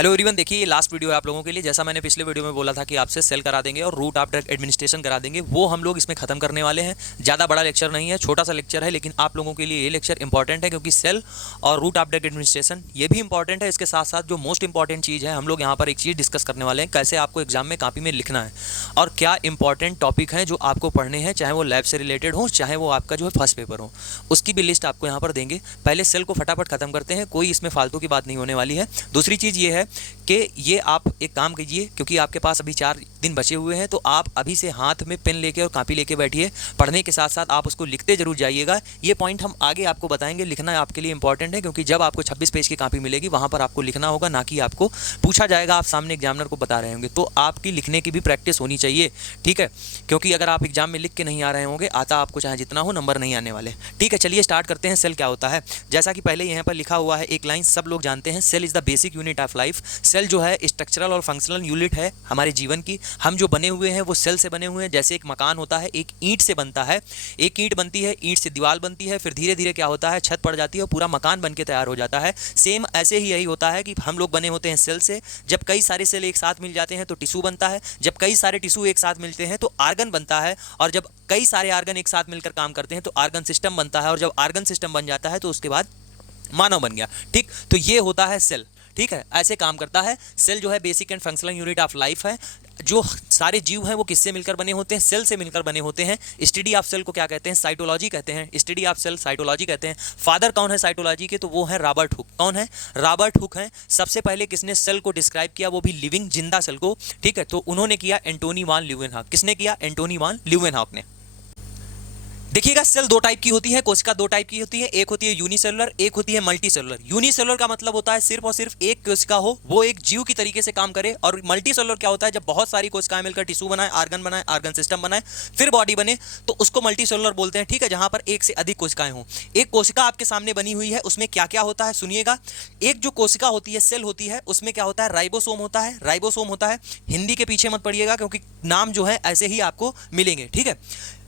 Hello everyone, देखिए ये last video है आप लोगों के लिए। जैसा मैंने पिछले वीडियो में बोला था कि आपसे सेल करा देंगे और रूट आफ्टर एडमिनिस्ट्रेशन करा देंगे, वो हम लोग इसमें खत्म करने वाले हैं। ज़्यादा बड़ा लेक्चर नहीं है, छोटा सा लेक्चर है, लेकिन आप लोगों के लिए ये लेक्चर इंपॉर्टेंट है क्योंकि सेल और रूट आफ्टर एडमिनिस्ट्रेशन ये भी इंपॉर्टेंट है। इसके साथ साथ जो मोस्ट इंपॉर्टेंट चीज़ है, हम लोग यहाँ पर एक चीज़ डिस्कस करने वाले हैं, कैसे आपको एग्जाम में कॉपी में लिखना है और क्या इंपॉर्टेंट टॉपिक हैं जो आपको पढ़ने हैं, चाहे वो लैब से रिलेटेड हो, चाहे वो आपका जो है फर्स्ट पेपर हो, उसकी भी लिस्ट आपको यहाँ पर देंगे। पहले सेल को फटाफट खत्म करते हैं, कोई इसमें फालतू की बात नहीं होने वाली है। दूसरी चीज़ ये है कि ये आप एक काम कीजिए, क्योंकि आपके पास अभी 4 दिन बचे हुए हैं, तो आप अभी से हाथ में पेन लेके और कॉपी लेके बैठिए। पढ़ने के साथ साथ आप उसको लिखते जरूर जाइएगा। ये पॉइंट हम आगे आपको बताएंगे। लिखना आपके लिए इंपॉर्टेंट है क्योंकि जब आपको 26 पेज की कॉपी मिलेगी वहाँ पर आपको लिखना होगा, ना कि आपको पूछा जाएगा। आप सामने एग्जामिनर को बता रहे होंगे, तो आपकी लिखने की भी प्रैक्टिस होनी चाहिए, ठीक है। क्योंकि अगर आप एग्जाम में लिख के नहीं आ रहे होंगे, आता आपको चाहे जितना हो, नंबर नहीं आने वाले, ठीक है। चलिए स्टार्ट करते हैं। सेल क्या होता है, जैसा कि पहले यहाँ पर लिखा हुआ है एक लाइन, सब लोग जानते हैं, cell is the basic unit of life. Cell जो है स्ट्रक्चरल और फंक्शनल यूनिट है हमारे जीवन की। हम जो बने हुए हैं वो सेल से बने हुए हैं। जैसे एक मकान होता है, एक ईंट से बनता है, एक ईंट बनती है, ईंट से दीवार बनती है, फिर धीरे धीरे क्या होता है, छत पड़ जाती है और पूरा मकान बन के तैयार हो जाता है। सेम ऐसे ही यही होता है कि हम लोग बने होते हैं सेल से। जब कई सारे सेल एक साथ मिल जाते हैं तो टिश्यू बनता है, जब कई सारे टिश्यू एक साथ मिलते हैं तो आर्गन बनता है, और जब कई सारे आर्गन एक साथ मिलकर काम करते हैं तो आर्गन सिस्टम बनता है, और जब आर्गन सिस्टम बन जाता है तो उसके बाद मानव बन गया, ठीक। तो ये होता है सेल, ठीक है, ऐसे काम करता है। सेल जो है basic and functional unit of life है। जो सारे जीव हैं वो किससे मिलकर बने होते हैं, सेल से मिलकर बने होते हैं। स्टडी ऑफ सेल को क्या कहते हैं, साइटोलॉजी कहते हैं। स्टडी ऑफ सेल साइटोलॉजी कहते हैं। फादर कौन है साइटोलॉजी के, तो वो है रॉबर्ट हुक। कौन है, रॉबर्ट हुक हैं। सबसे पहले किसने सेल को डिस्क्राइब किया, वो भी लिविंग जिंदा सेल को, ठीक है, तो उन्होंने किया एंटोनी वान ल्यूवेनहॉक। किसने किया, एंटोनी वान ल्यूवेनहॉक ने। देखिएगा, सेल दो टाइप की होती है, कोशिका दो टाइप की होती है। एक होती है यूनिसेलुलर, एक होती है मल्टीसेलुलर। यूनिसेलुलर का मतलब होता है सिर्फ और सिर्फ एक कोशिका हो, वो एक जीव की तरीके से काम करे। और मल्टीसेलुलर क्या होता है, जब बहुत सारी कोशिकाएं मिलकर टिश्यू बनाए, आर्गन सिस्टम बनाए, फिर बॉडी बने, तो उसको मल्टीसेलुलर बोलते हैं, ठीक है, जहां पर एक से अधिक कोशिकाएं हों। एक कोशिका आपके सामने बनी हुई है, उसमें क्या क्या होता है सुनिएगा। एक जो कोशिका होती है, सेल होती है, उसमें क्या होता है, राइबोसोम होता है। राइबोसोम होता है, हिंदी के पीछे मत पड़िएगा क्योंकि नाम जो है ऐसे ही आपको मिलेंगे, ठीक है।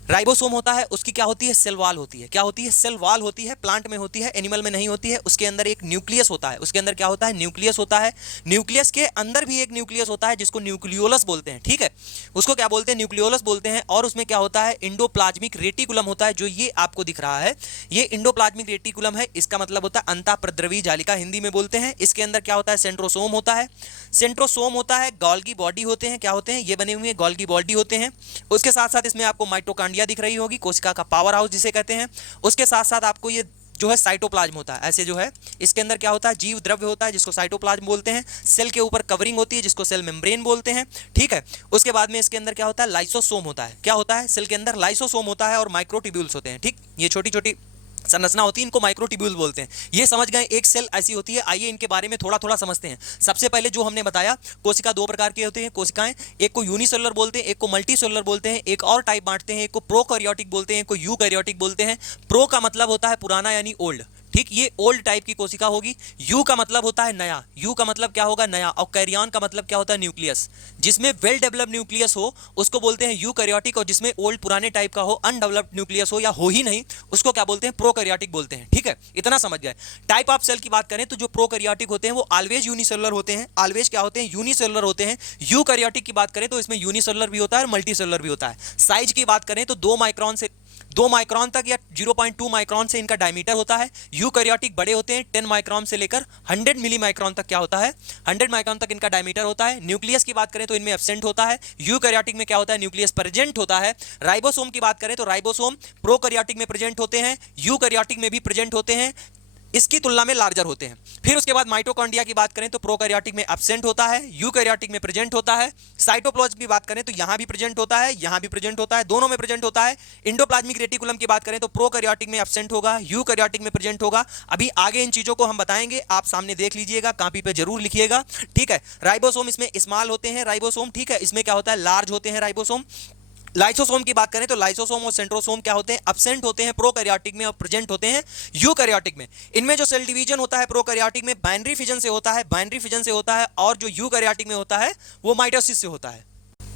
राइबोसोम होता है, उसकी क्या होती है, सेल वॉल होती है। क्या होती है, सेल वॉल होती है। प्लांट में होती है, एनिमल में नहीं होती है। उसके अंदर एक न्यूक्लियस होता है। उसके अंदर क्या होता है, न्यूक्लियस होता है। न्यूक्लियस के अंदर भी एक न्यूक्लियस होता है जिसको न्यूक्लियोलस बोलते हैं, ठीक है, उसको क्या बोलते हैं, न्यूक्लियोलस बोलते हैं। और उसमें क्या होता है, इंडोप्लाज्मिक रेटिकुलम होता है, जो ये आपको दिख रहा है, ये इंडोप्लाज्मिक रेटिकुलम है। इसका मतलब होता है अंतःप्रद्रवी जालिका, हिंदी में बोलते हैं। इसके अंदर क्या होता है, सेंट्रोसोम होता है। सेंट्रोसोम होता है, गोल्गी बॉडी होते हैं। क्या होते हैं, ये बने हुए गोल्गी बॉडी होते हैं। उसके साथ साथ इसमें आपको माइटोकांड्रिया दिख रही होगी, कोशिका का पावर हाउस जिसे कहते हैं। उसके साथ साथ आपको ये जो है साइटोप्लाज्म होता है, ऐसे जो है इसके अंदर क्या होता है, जीव द्रव्य होता है जिसको साइटोप्लाज्म बोलते हैं। सेल के ऊपर कवरिंग होती है जिसको सेल मेम्ब्रेन बोलते हैं, ठीक है। उसके बाद में इसके अंदर क्या होता है, लाइसोसोम होता है। क्या होता है, सेल के अंदर लाइसोसोम होता है और माइक्रोट्यूब्यूल्स होते हैं, ठीक। ये छोटी छोटी संरचना होती है, इनको माइक्रोट्यूब्यूल बोलते हैं। ये समझ गए, एक सेल ऐसी होती है। आइए इनके बारे में थोड़ा थोड़ा समझते हैं। सबसे पहले जो हमने बताया, कोशिका दो प्रकार की होती हैं कोशिकाएं, एक को यूनिसेलुलर बोलते हैं, एक को मल्टीसेलुलर बोलते हैं। एक और टाइप बांटते हैं, एक को प्रोकैरियोटिक बोलते हैं, एक को यूकैरियोटिक बोलते हैं। प्रो का मतलब होता है पुराना यानी ओल्ड, ठीक, ये ओल्ड टाइप की कोशिका होगी। यू का मतलब होता है नया, यू का मतलब क्या होगा, नया। और कैरियन का मतलब क्या होता है, न्यूक्लियस। जिसमें वेल डेवलप्ड न्यूक्लियस हो उसको बोलते हैं यूकैरियोटिक, और जिसमें ओल्ड पुराने टाइप का हो, अनडेवलप्ड न्यूक्लियस हो या हो ही नहीं, उसको क्या बोलते हैं, प्रोकैरियोटिक बोलते हैं, ठीक है। इतना समझ गए। टाइप ऑफ सेल की बात करें तो जो प्रोकैरियोटिक होते हैं वो ऑलवेज यूनिसेलुलर होते हैं। ऑलवेज क्या होते हैं, यूनिसेलुलर होते हैं। यूकैरियोटिक की बात करें तो इसमें यूनिसेलुलर भी होता है और मल्टीसेलुलर भी होता है। साइज की बात करें तो 2 माइक्रोन तक या 0.2 माइक्रोन से इनका डायमीटर होता है। यूकैरियोटिक बड़े होते हैं, 10 माइक्रोन से लेकर 100 मिली माइक्रोन तक क्या होता है, 100 माइक्रोन तक इनका डायमीटर होता है। न्यूक्लियस की बात करें तो इनमें एब्सेंट होता है। यूकैरियोटिक में क्या होता है, न्यूक्लियस प्रेजेंट होता है। राइबोसोम की बात करें तो राइबोसोम प्रोकैरियोटिक में प्रेजेंट होते हैं, यूकैरियोटिक में भी प्रेजेंट होते हैं, इसकी तुलना में लार्जर होते हैं। फिर उसके बाद माइटोकॉन्ड्रिया की बात करें तो प्रोकैरियोटिक में एब्सेंट होता है, यूकैरियोटिक में प्रेजेंट होता है। साइटोप्लाज्म की बात करें तो यहां भी प्रेजेंट होता है, यहां भी प्रेजेंट होता है, दोनों में प्रेजेंट होता है। इंडोप्लाज्मिक रेटिकुलम की बात करें तो प्रोकैरियोटिक में एब्सेंट होगा, यूकैरियोटिक में प्रेजेंट होगा। अभी आगे इन चीजों को हम बताएंगे, आप सामने देख लीजिएगा, कॉपी पे जरूर लिखिएगा, ठीक है। राइबोसोम इसमें स्मॉल होते हैं, राइबोसोम, ठीक है। इसमें क्या होता है, लार्ज होते हैं राइबोसोम। लाइसोसोम की बात करें तो लाइसोसोम और सेंट्रोसोम क्या होते हैं, एब्सेंट होते हैं प्रोकैरियोटिक में और प्रेजेंट होते हैं यूकैरियोटिक में। इनमें जो सेल डिवीजन होता है प्रोकैरियोटिक में बाइनरी फिजन से होता है, बाइनरी फिजन से होता है, और जो यूकैरियोटिक में होता है वो माइटोसिस से होता है।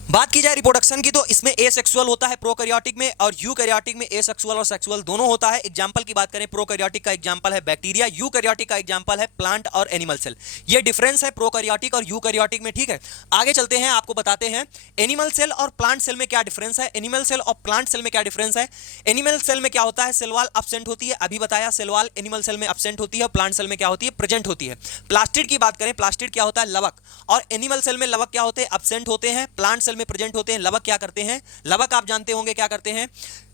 बात की जाए रिप्रोडक्शन की तो इसमें एसेक्सुअल होता है प्रोकैरियोटिक में, और यूकैरियोटिक में एसेक्सुअल और सेक्सुअल दोनों होता है। एग्जांपल की बात करें, प्रोकैरियोटिक का एग्जांपल है बैक्टीरिया, यूकैरियोटिक का एग्जांपल है प्लांट और एनिमल सेल। ये डिफरेंस है प्रोकैरियोटिक और यूकैरियोटिक में, ठीक है। आगे चलते हैं, आपको बताते हैं एनिमल सेल और प्लांट सेल में क्या डिफरेंस है, एनिमल सेल और प्लांट सेल में क्या डिफरेंस है। एनिमल सेल में क्या होता है, सेल वॉल एब्सेंट होती है, अभी बताया सेल वॉल एनिमल सेल में एब्सेंट होती है, प्लांट सेल में क्या होती है, प्रेजेंट होती है। प्लास्टिड की बात करें, प्लास्टिड क्या होता है, लवक, और एनिमल सेल में लवक क्या होते हैं, एब्सेंट होते हैं, प्लांट सेल में प्रेजेंट होते हैं। लवक क्या करते हैं, लवक आप जानते होंगे क्या करते हैं,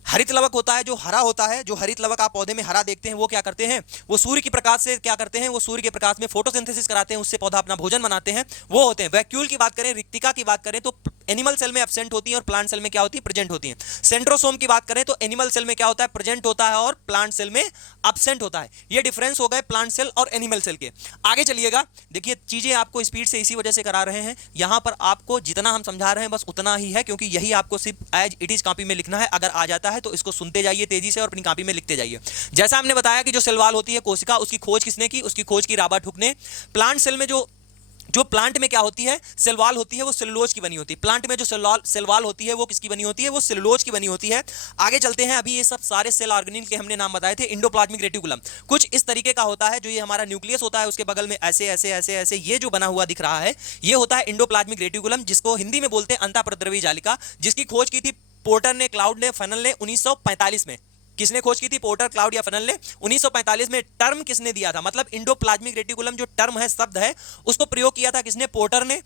हरित लवक होता है जो हरा होता है, जो हरित लवक आप पौधे में हरा देखते हैं, वो क्या करते हैं, वो सूर्य की प्रकाश से क्या करते हैं, वो सूर्य के प्रकाश में फोटोसिंथेसिस कराते हैं, उससे पौधा अपना भोजन बनाते हैं, वो होते हैं। वैक्यूल की बात करें, रिक्तिका की बात करें तो एनिमल सेल में एब्सेंट होती है और प्लांट सेल में क्या होती है, प्रेजेंट होती है। सेंट्रोसोम की बात करें तो एनिमल सेल में क्या होता है, प्रेजेंट होता है, और प्लांट सेल में एब्सेंट होता है। ये डिफरेंस हो गए प्लांट सेल और एनिमल सेल के। आगे चलिएगा, देखिए चीजें आपको स्पीड से इसी वजह से करा रहे हैं, यहां पर आपको जितना हम समझा रहे हैं बस उतना ही है, क्योंकि यही आपको सिर्फ एज इट इज कॉपी में लिखना है। अगर आ जाता है तो इसको सुनते जाइए तेजी से और अपनी कॉपी में लिखते जाइए। जैसा हमने बताया कि जो सेल वॉल होती है कोशिका, उसकी खोज किसने की, उसकी खोज की रॉबर्ट हुक ने। प्लांट सेल में जो प्लांट में क्या होती है, सेल वॉल होती है, वो सेलुलोज की बनी होती है। प्लांट में जो सेल वॉल होती है वो किसकी बनी होती है, वो सेलुलोज की बनी होती है। आगे चलते हैं, अभी ये सब सारे सेल ऑर्गेनेल के हमने नाम बताए थे। एंडोप्लाज्मिक रेटिकुलम कुछ इस तरीके का होता है, जो ये हमारा न्यूक्लियस होता है उसके बगल में ऐसे ऐसे ऐसे ऐसे ये जो बना हुआ दिख रहा है, ये होता है एंडोप्लाज्मिक रेटिकुलम, जिसको हिंदी में बोलते हैं अंतःप्रद्रवी जालिका, जिसकी खोज की थी पोर्टर ने, क्लाउड ने, फनल ने 1945 में। किसने खोज की थी, पोर्टर, क्लाउड या फनल ने 1945 में। टर्म किसने दिया था, मतलब इंडोप्लाज्मिक रेटिकुलम जो टर्म है, शब्द है, उसको प्रयोग किया था किसने, पोर्टर ने।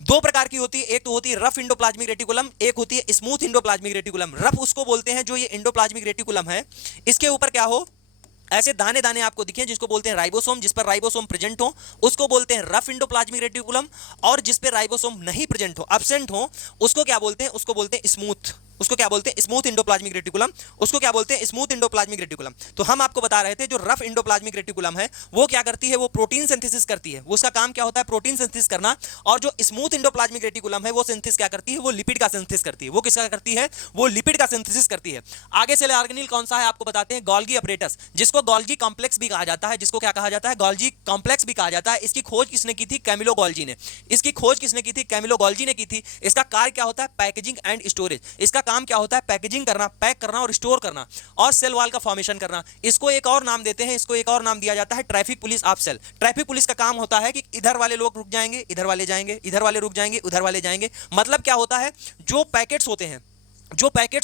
दो प्रकार की होती है, एक तो होती है रफ इंडोप्लाज्मिक रेटिकुलम, एक होती है स्मूथ इंडोप्लाज्मिक रेटिकुलम। रफ उसको बोलते हैं जो ये इंडोप्लाज्मिक रेटिकुलम है, इसके ऊपर क्या हो, ऐसे दाने दाने आपको दिखे, जिसको बोलते हैं राइबोसोम, जिस पर राइबोसोम प्रेजेंट हो उसको बोलते हैं रफ इंडोप्लाज्मिक रेटिकुलम, और जिस पे राइबोसोम नहीं प्रेजेंट हो, एब्सेंट हो, उसको क्या बोलते हैं, उसको बोलते हैं स्मूथ। उसको क्या बोलते हैं, स्मूथ इंडोप्लाज्मिक रेटिकुलम। उसको क्या बोलते हैं, स्मूथ इंडोप्लाज्मिक रेटिकुलम। तो हम आपको बता रहे थे जो रफ इंडोप्लाज्मिक रेटिकुलम है वो क्या करती है, वो प्रोटीन सिंथेसिस करती है, वो उसका काम क्या होता है, प्रोटीन सिंथेसिस करना। और जो स्मूथ इंडोप्लाज्मिक रेटिकुलम है वो सिंथेसिस क्या करती है, वो लिपिड का सिंथेसिस करती है। वो किसका करती है, वो लिपिड का सिंथेसिस करती है। आगे सेल ऑर्गेनेल कौन सा है आपको बताते हैं, गोल्गी अपरेटस, जिसको गोल्गी कॉम्प्लेक्स भी कहा जाता है, जिसको क्या कहा जाता है, गोल्गी कॉम्प्लेक्स भी कहा जाता है। इसकी खोज किसने की थी, कैमिलो गोल्जी ने। इसकी खोज किसने की थी, कैमिलो गोल्जी ने की थी। इसका कार्य क्या होता है, पैकेजिंग एंड स्टोरेज। इसका काम क्या होता है, पैकेजिंग करना, पैक करना और स्टोर करना, और सेल वॉल का फॉर्मेशन करना। इसको एक और नाम देते हैं, इसको एक और नाम दिया जाता है traffic police of cell. Traffic police का काम होता है कि इधर वाले लोग रुक जाएंगे, इधर वाले जाएंगे, इधर वाले रुक जाएंगे, उधर वाले जाएंगे। मतलब क्या होता है, जो पैकेट्स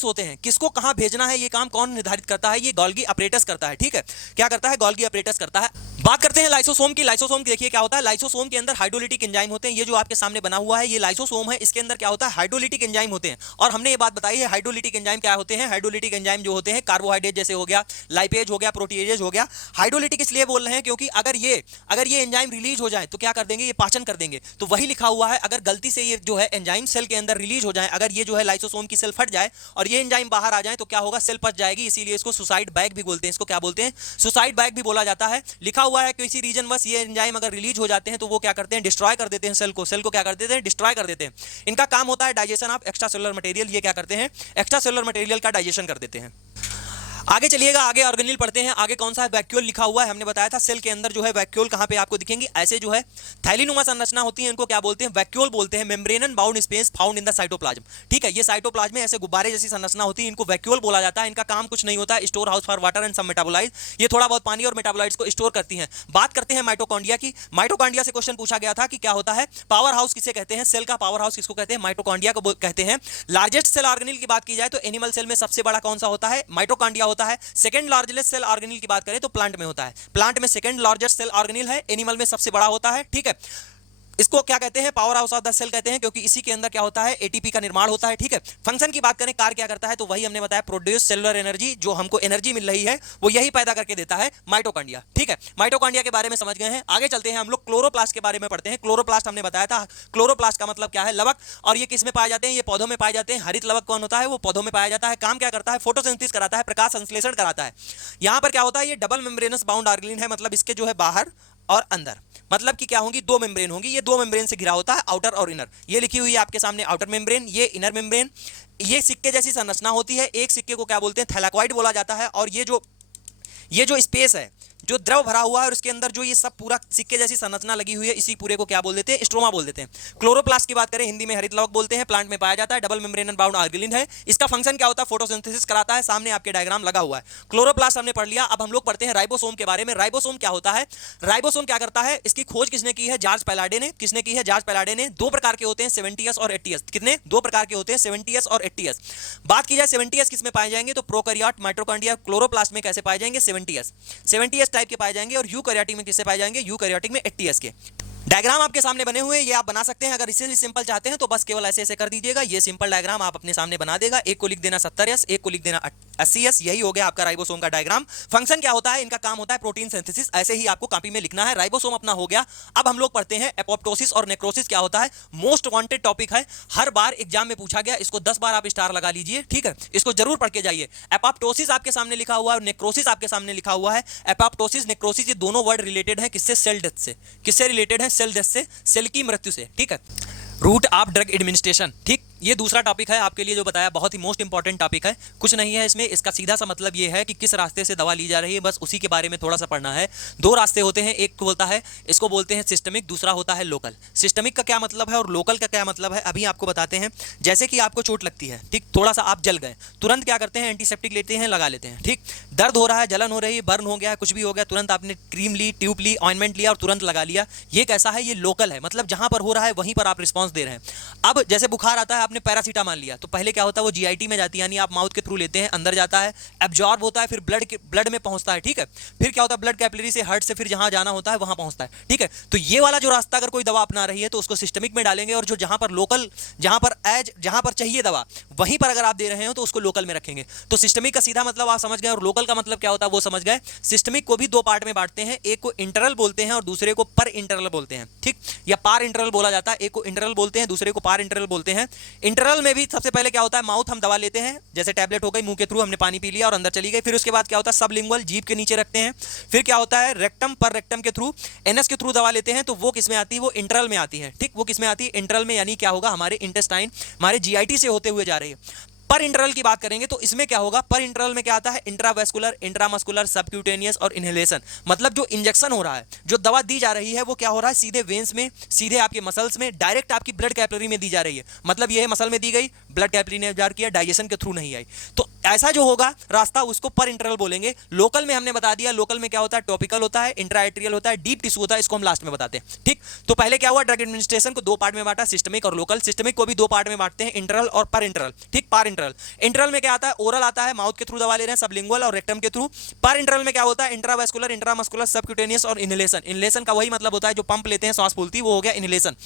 होते हैं किसको कहां भेजना है, ये काम कौन निर्धारित करता है, ये गोल्गी अपरेटस करता है। ठीक है, क्या करता है, गोल्गी अपरेटस करता है। बात करते हैं लाइसोसोम की। लाइसोसोम की देखिए क्या होता है, लाइसोसोम के अंदर हाइड्रोलिटिक एंजाइम होते हैं। ये जो आपके सामने बना हुआ है ये लाइसोसोम है, इसके अंदर क्या होता है, हाइड्रोलिटिक एंजाइम होते हैं। और हमने ये बात बताई है हाइड्रोलिटिक एंजाइम क्या होते हैं। हाइड्रोलिटिक एंजाइम जो होते हैं कार्बोहाइड्रेट जैसे हो गया, लाइपेज हो गया, प्रोटीएजेज हो गया। हाइड्रोलिटिक इसलिए बोल रहे हैं क्योंकि अगर ये एंजाइम रिलीज हो जाए तो क्या कर देंगे, ये पाचन कर देंगे। तो वही लिखा हुआ है, अगर गलती से ये जो है एंजाइम सेल के अंदर रिलीज हो जाए, अगर ये जो है लाइसोसोम की सेल फट जाए और ये एंजाइम बाहर आ जाए तो क्या होगा, सेल पच जाएगी। इसीलिए इसको सुसाइड बैग भी बोलते हैं। इसको क्या बोलते हैं, सुसाइड बैग भी बोला जाता है। लिखा हुआ है किसी रीजन बस ये एंजाइम अगर रिलीज हो जाते हैं तो वो क्या करते हैं, डिस्ट्रॉय कर देते हैं सेल को क्या कर देते हैं, डिस्ट्रॉय कर देते हैं। इनका काम होता है digestion of extra cellular material. ये क्या करते हैं, एक्स्ट्रा सेलुलर मटेरियल का डाइजेशन कर देते हैं। आगे चलिएगा, आगे ऑर्गेनेल पढ़ते हैं। आगे कौन सा है, वैक्यूल लिखा हुआ है। हमने बताया था सेल के अंदर जो है वैक्यूल कहां पे आपको दिखेंगे, ऐसे जो है थैलीनुमा संरचना होती है, इनको क्या बोलते हैं, वैक्यूल बोलते हैं। Membrane bound space found in the cytoplasm. ठीक है, ये साइटोप्लाज्म में ऐसे गुब्बारे जैसी संरचना होती है, इनको वैक्यूल बोला जाता है। इनका काम कुछ नहीं होता है, store house for water and some metabolite. ये थोड़ा बहुत पानी और मेटाबोलाइट्स को स्टोर करती हैं। बात करते हैं माइटोकॉन्ड्रिया की। माइटोकॉन्ड्रिया से क्वेश्चन पूछा गया था कि क्या होता है, पावर हाउस किसे कहते हैं, सेल का पावर हाउस किसको कहते हैं, माइटोकॉन्ड्रिया को कहते हैं। लार्जेस्ट सेल ऑर्गेनेल की बात की जाए तो एनिमल सेल में सबसे बड़ा कौन सा होता है, माइटोकॉन्ड्रिया होता है। सेकंड लार्जेस्ट सेल ऑर्गेनेल की बात करें तो प्लांट में होता है। प्लांट में सेकंड लार्जेस्ट सेल ऑर्गेनेल है, एनिमल में सबसे बड़ा होता है। ठीक है, इसको क्या कहते हैं, power house of the cell कहते हैं, क्योंकि इसी के अंदर क्या होता है, एटीपी का निर्माण होता है। ठीक है, फंक्शन की बात करें, कार्य क्या करता है, तो वही हमने बताया, प्रोड्यूस सेलुलर एनर्जी। जो हमको एनर्जी मिल रही है वो यही पैदा करके देता है माइटोकॉन्ड्रिया। ठीक है, माइटोकॉन्ड्रिया के बारे में समझ गए हैं। आगे चलते हैं हम लोग क्लोरोप्लास्ट के बारे में पढ़ते हैं। क्लोरोप्लास्ट हमने बताया था, क्लोरोप्लास्ट का मतलब क्या है, लवक। और ये किस में पाए जाते हैं, ये पौधों में पाए जाते हैं। हरित लवक कौन होता है, वो पौधों में पाया जाता है। काम क्या करता है, फोटोसिंथेसिस कराता है, प्रकाश संश्लेषण कराता है। यहां पर क्या होता है, ये डबल मेम्ब्रेनस बाउंड ऑर्गेनेल है, मतलब इसके जो है बाहर और अंदर, मतलब कि क्या होंगी, दो मेम्ब्रेन होंगी। ये दो मेम्ब्रेन से घिरा होता है, आउटर और इनर। ये लिखी हुई है आपके सामने, आउटर मेम्ब्रेन, ये इनर मेम्ब्रेन। ये सिक्के जैसी संरचना होती है। एक सिक्के को क्या बोलते हैं, थैलाकॉइड बोला जाता है। और ये जो स्पेस है, जो द्रव भरा हुआ है और उसके अंदर जो ये सब पूरा सिक्के जैसी संरचना लगी हुई है, इसी पूरे को क्या बोल देते हैं? स्ट्रोमा बोल देते हैं। क्लोरोप्लास्ट की बात करें, हिंदी में हरित लवक बोलते हैं, प्लांट में पाया जाता है, डबल मेम्ब्रेन बाउंड ऑर्गेनिल है। इसका फंक्शन क्या होता है? फोटोसिंथेसिस कराता है। सामने आपके डायग्राम लगा हुआ है। क्लोरोप्लास्ट हमने पढ़ लिया। अब हम लोग पढ़ते हैं राइबोसोम के बारे में। राइबोसोम क्या होता है? राइबोसोम क्या करता है? इसकी खोज किसने की है? जॉर्ज पैलाडे ने। किसने की है? जॉर्ज पैलाडे ने। दो प्रकार के होते हैं, 70s और 80s। कितने? दो प्रकार के होते हैं, 70s और 80s। बात की जाए 70s किसमें पाए जाएंगे, तो प्रोकैरियोट, माइटोकॉन्ड्रिया, क्लोरोप्लास्ट में कैसे पाए जाएंगे? 70s टाइप के पाए जाएंगे। और यूकैरियोटिक में किससे पाए जाएंगे? यूकैरियोटिक में 80s के। डायग्राम आपके सामने बने हुए हैं, ये आप बना सकते हैं। अगर इससे भी सिंपल चाहते हैं तो बस केवल ऐसे ऐसे कर दीजिएगा। ये सिंपल डायग्राम आप अपने सामने बना देगा। एक को लिख देना 70s, एक को लिख देना 80s। यही हो गया आपका राइबोसोम का डायग्राम। फंक्शन क्या होता है? इनका काम होता है प्रोटीन सिंथेसिस। ऐसे ही आपको कॉपी में लिखना है। राइबोसोम अपना हो गया। अब हम लोग पढ़ते हैं एपोप्टोसिस और नेक्रोसिस क्या होता है। मोस्ट वांटेड टॉपिक है, हर बार एग्जाम में पूछा गया। इसको 10 बार आप स्टार लगा लीजिए, ठीक है। इसको जरूर पढ़ के जाइए। एपोप्टोसिस आपके सामने लिखा हुआ है और नेक्रोसिस आपके सामने लिखा हुआ है। एपोप्टोसिस, नेक्रोसिस, ये दोनों वर्ड रिलेटेड है किससे? सेल डेथ से। किससे रिलेटेड है? सेल डेथ से, सेल की मृत्यु से, ठीक है। रूट ऑफ ड्रग एडमिनिस्ट्रेशन, ठीक। ये दूसरा टॉपिक है आपके लिए जो बताया, बहुत ही मोस्ट इंपॉर्टेंट टॉपिक है। कुछ नहीं है इसमें, इसका सीधा सा मतलब ये है कि किस रास्ते से दवा ली जा रही है, बस उसी के बारे में थोड़ा सा पढ़ना है। दो रास्ते होते हैं, एक बोलता है, इसको बोलते हैं सिस्टमिक, दूसरा होता है लोकल। सिस्टमिक का क्या मतलब है और लोकल का क्या मतलब है, अभी आपको बताते हैं। जैसे कि आपको चोट लगती है, ठीक, थोड़ा सा आप जल गए, तुरंत क्या करते हैं? एंटीसेप्टिक लेते हैं, लगा लेते हैं, ठीक। दर्द हो रहा है, जलन हो रही है, बर्न हो गया, कुछ भी हो गया, तुरंत आपने क्रीम ली, ट्यूब ली, ऑइंटमेंट लिया और तुरंत लगा लिया। ये कैसा है? ये लोकल है, मतलब जहां पर हो रहा है वहीं पर आप रिस्पॉन्स दे रहे हैं। अब जैसे बुखार आता है, आपने पैरासीटामोल लिया, तो पहले क्या होता है? वो जीआईटी में जाती है, यानी आप माउथ के थ्रू लेते हैं, अंदर जाता है, एब्जॉर्ब होता है, फिर ब्लड में पहुंचता है, ठीक है। फिर क्या होता है? ब्लड कैपिलरी से हार्ट से फिर जहां जाना होता है वहां पहुंचता है, ठीक है। तो ये वाला जो रास्ता अगर कोई दवा अपना रही है तो उसको सिस्टमिक में डालेंगे, और जो जहां पर लोकल, जहां पर चाहिए दवा, वहीं पर अगर आप दे रहे हो तो उसको लोकल में रखेंगे। तो सिस्टमिक का सीधा मतलब आप समझ गए, और लोकल का मतलब क्या होता है वो समझ गए। सिस्टमिक को भी दो पार्ट में बांटते हैं, एक को इंटरल बोलते हैं और दूसरे को पर इंटरल बोलते हैं, ठीक, या पार इंटरल बोला जाता है। एक को इंटरल बोलते हैं, दूसरे को पार इंटरल बोलते हैं। इंटरल में भी सबसे पहले क्या होता है? माउथ हम दवा लेते हैं, जैसे टैबलेट हो गई, मुंह के थ्रू हमने पानी पी लिया और अंदर चली गई। फिर उसके बाद क्या होता है? सबलिंगुअल, जीभ के नीचे रखते हैं। फिर क्या होता है? रेक्टम, पर रेक्टम के थ्रू, एनएस के थ्रू दवा लेते हैं, तो वो किसमें आती है? वो इंटरल में आती है, ठीक। वो किसमें आती है? इंटरल में, यानी क्या होगा? हमारे इंटेस्टाइन, हमारे जीआईटी से होते हुए जा रही है। पर इंटरल की बात करेंगे तो इसमें क्या होगा? पर इंटरल में क्या आता है? इंट्रावेस्कुलर, इंट्रामस्कुलर, सबक्यूटेनियस और इनहेलेशन। मतलब जो इंजेक्शन हो रहा है, जो दवा दी जा रही है, वो क्या हो रहा है? सीधे वेन्स में, सीधे आपके मसल्स में, डायरेक्ट आपकी ब्लड कैपिलरी में दी जा रही है। मतलब ये है, मसल में दी गई, ब्लड कैपिलरी ने अब्जॉर्ब किया, डाइजेशन के थ्रू नहीं आई। तो ऐसा जो होगा रास्ता, उसको पर इंटरल बोलेंगे। लोकल में हमने बता दिया, लोकल में क्या होता है? टॉपिकल होता है, इंट्राएट्रियल होता है, डीप टिश्यू होता है, इसको हम लास्ट में बताते हैं, ठीक। तो पहले क्या हुआ? ड्रग एडमिनिस्ट्रेशन को दो पार्ट में बांटा, सिस्टमिक और लोकल। सिस्टमिक को भी दो पार्ट में बांटते हैं, इंटरल और पर इंटरल, ठीक। पार इंटरल, इंटरल में क्या आता है? ओरल आता है, माउथ के थ्रू दवा ले रहे हैं, सबलिंगुअल और रेक्टम के थ्रू। पर इंटरल में क्या होता है? इंट्रावेस्कुलर, इंट्रामस्कुलर, सबक्यूटेनियस और इनहेलेशन। इनहेलेशन का वही मतलब होता है जो पंप लेते हैं, सांस फूलती, वो हो गया इनहेलेशन।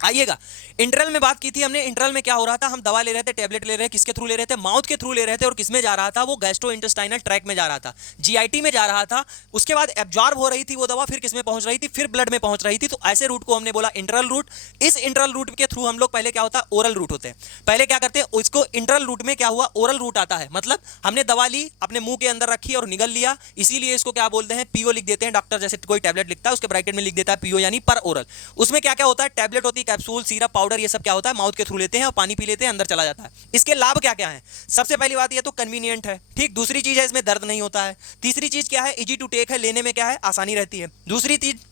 आइएगा, इंटरल में बात की थी हमने। इंटरल में क्या हो रहा था? हम दवा ले रहे थे, टैबलेट ले रहे हैं, किसके थ्रू ले रहे थे? माउथ के थ्रू ले रहे थे। और किसमें जा रहा था? वो गैस्ट्रो इंटेस्टाइनल ट्रैक में जा रहा था, जीआईटी में जा रहा था। उसके बाद एब्जॉर्ब हो रही थी वो दवा, फिर किसमें पहुंच रही थी? फिर ब्लड में पहुंच रही थी। तो ऐसे रूट को हमने बोला इंटरल रूट। इस इंटरल रूट के थ्रू हम लोग पहले क्या होता है? ओरल रूट होते हैं। पहले क्या करते हैं? इसको इंटरल रूट में क्या हुआ? ओरल रूट आता है, मतलब हमने दवा ली, अपने मुंह के अंदर रखी और निगल लिया, इसीलिए इसको क्या बोलते हैं? पीओ लिख देते हैं। डॉक्टर जैसे कोई टैबलेट लिखता है, उसके ब्रैकेट में लिख देता है पीओ, यानी पर ओरल। उसमें क्या क्या होता है? टैबलेट होती है, कैप्सूल, सिरप, पाउडर, ये सब क्या होता है? माउथ के थ्रू लेते हैं और पानी पी लेते हैं, अंदर चला जाता है। इसके लाभ क्या क्या हैं? सबसे पहली बात ये तो कन्वीनियंट है, ठीक। दूसरी चीज है, इसमें दर्द नहीं होता है। तीसरी चीज क्या है? इजी टू टेक है, लेने में क्या है? आसानी रहती है। दूसरी चीज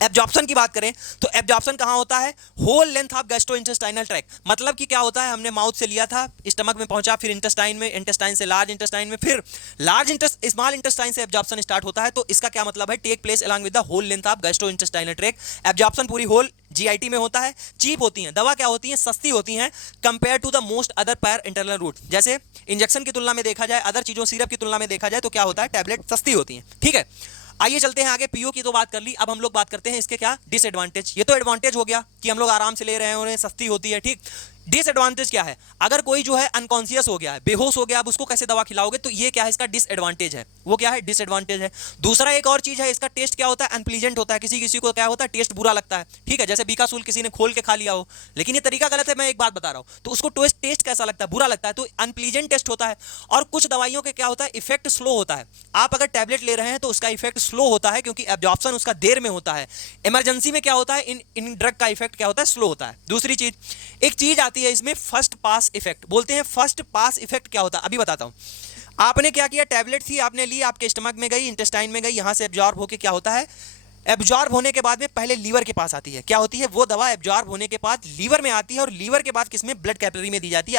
एब्जॉर्प्शन की बात करें तो एब्जॉर्प्शन कहां होता है? Whole length of gastrointestinal tract. मतलब कि क्या होता है? हमने माउथ से लिया था, स्टमक में पहुंचा, फिर इंटेस्टाइन में, इंटेस्टाइन से लार्ज इंटेस्टाइन में, फिर स्मॉल इंटेस्टाइन से एब्जॉर्प्शन स्टार्ट होता है। तो इसका क्या मतलब है? Take place along with the whole length of gastrointestinal tract. Absorption पूरी होल जीआईटी में होता है। चीप होती है दवा, क्या होती है? सस्ती होती है compare to the most other parenteral route. जैसे इंजेक्शन की तुलना में देखा जाए, अदर चीजों, सिरप की तुलना में देखा जाए, तो क्या होता है? टैबलेट सस्ती होती है, ठीक है। आइए चलते हैं आगे। पीओ की तो बात कर ली, अब हम लोग बात करते हैं इसके क्या डिसएडवांटेज। ये तो एडवांटेज हो गया कि हम लोग आराम से ले रहे हैं और सस्ती होती है, ठीक। डिसएडवांटेज क्या है? अगर कोई जो है अनकॉन्शियस हो गया है, बेहोश हो गया, अब उसको कैसे दवा खिलाओगे? तो ये क्या है? इसका डिसएडवांटेज है। वो क्या है? डिसएडवांटेज है। दूसरा एक और चीज है, इसका टेस्ट क्या होता है? अनप्लीजेंट होता है। किसी किसी को क्या होता है? टेस्ट बुरा लगता है, ठीक है। जैसे बीकासूल किसी ने खोल के खा लिया हो, लेकिन ये तरीका गलत है, मैं एक बात बता रहा हूं, तो उसको टेस्ट कैसा लगता है? बुरा लगता है, तो अनप्लीजेंट टेस्ट होता है। और कुछ दवाइयों के क्या होता है? इफेक्ट स्लो होता है। आप अगर टैबलेट ले रहे हैं तो उसका इफेक्ट स्लो होता है, क्योंकि एब्जॉर्प्शन उसका देर में होता है। इमरजेंसी में क्या होता है? इन ड्रग का इफेक्ट क्या होता है? स्लो होता है। दूसरी चीज, एक चीज आती है इसमें, फर्स्ट पास इफेक्ट बोलते हैं। फर्स्ट पास इफेक्ट क्या होता है? अभी बताता हूं। आपने क्या किया, टैबलेट थी आपने ली, आपके स्टमक में गई, इंटेस्टाइन में गई, यहां से एब्जॉर्ब होके क्या होता है, एब्जॉर्ब होने के बाद में पहले लीवर के पास आती है। क्या होती है, वो दवा एब्जॉर्ब होने के बाद लीवर में आती है और लीवर के बाद किसमें, ब्लड कैपिलरी में दी जाती है,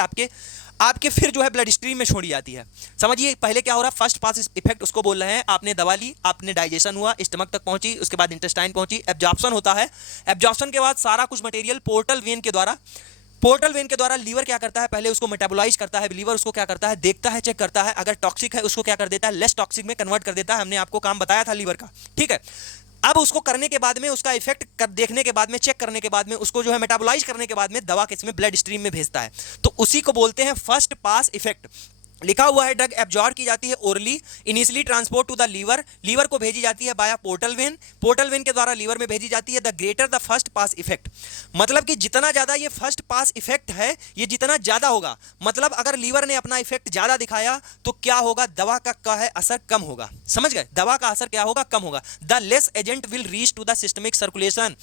आपके फिर जो है ब्लड स्ट्रीम में छोड़ी जाती है। समझिए पहले क्या हो रहा है, फर्स्ट पास इफेक्ट उसको बोल रहे हैं। आपने दवा ली, आपने डाइजेशन हुआ, स्टमक तक पहुंची, उसके बाद इंटेस्टाइन पहुंची, एब्जॉर्प्शन होता है। एब्जॉर्प्शन के बाद सारा कुछ मटेरियल पोर्टल वेन के द्वारा लीवर क्या करता है, पहले उसको मेटाबोलाइज करता है। लीवर उसको क्या करता है, देखता है, चेक करता है, अगर टॉक्सिक है उसको क्या कर देता है, लेस टॉक्सिक में कन्वर्ट कर देता है। हमने आपको काम बताया था लीवर का, ठीक है। अब उसको करने के बाद में, उसका इफेक्ट देखने के बाद में, चेक करने के बाद में, उसको जो है मेटाबोलाइज करने के बाद में दवा किसमें, ब्लड स्ट्रीम में भेजता है। तो उसी को बोलते हैं फर्स्ट पास इफेक्ट। लिखा हुआ है ड्रग एब्जॉर्ब की जाती है orally, initially transport to the liver को भेजी जाती है बाया पोर्टल वेन के द्वारा लीवर में भेजी जाती है। The greater the first pass effect, मतलब कि जितना ज्यादा ये फर्स्ट पास इफेक्ट है, ये जितना ज्यादा होगा, मतलब अगर लीवर ने अपना इफेक्ट ज्यादा दिखाया तो क्या होगा, दवा का है असर कम होगा। समझ गए, दवा का असर क्या होगा, कम होगा। The less agent will reach to the systemic circulation.